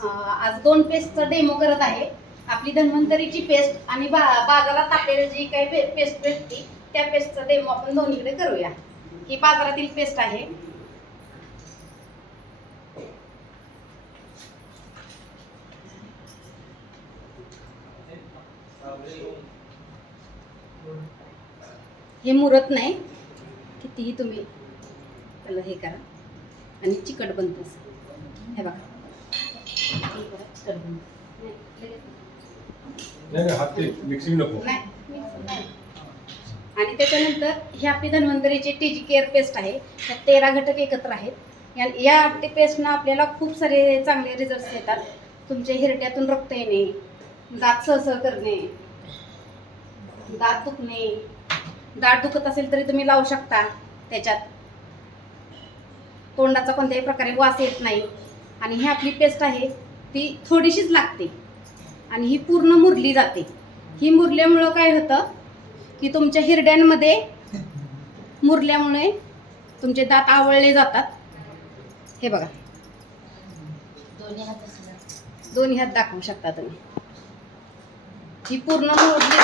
आज 2 पेस्टचा डेमो करत आहे। आपली धन्वंतरीची पेस्ट आणि बाजारात आपल्याला जी काही पेस्ट भेटते त्या पेस्टचा डेमो आपण दोन्हीकडे करूया। ही बाजारातील पेस्ट आहे। हे मुरत नाही, कितीही तुम्ही त्याला हे करा आणि चिकट बनतेस। हे बघा नाही हात मिक्सिंग नको आणि त्याच्यानंतर ही आपली धन्वंतरीची टीजी केअर पेस्ट आहे। ह्या 13 घटक एकत्र आहेत। या पेस्टनं आपल्याला खूप सारे चांगले रिझल्ट्स येतात। तुमच्या हिरड्यातून रक्त येणे, दात सहसह करणे, दात दुखणे, दात दुखत असेल तरी तुम्ही लावू शकता। त्याच्यात तोंडाचा कोणत्याही प्रकारे वास येत नाही। आणि ही आपली पेस्ट आहे ती थोडीशीच लागते आणि ही पूर्ण मुरली जाते। ही मुरल्यामुळं काय होतं की तुमच्या हिरड्यांमध्ये मुरल्यामुळे तुमचे दात आवळले जातात। हे बघा, दोन्ही हात दाखवू शकता तुम्ही। ही पूर्ण मुरली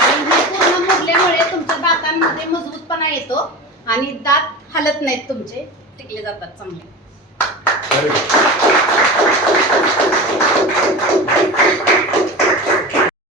आणि ही पूर्ण मुरल्यामुळे तुमच्या दातांमध्ये मजबूतपणा येतो आणि दात हलत नाहीत, तुमचे टिकले जातात चांगले।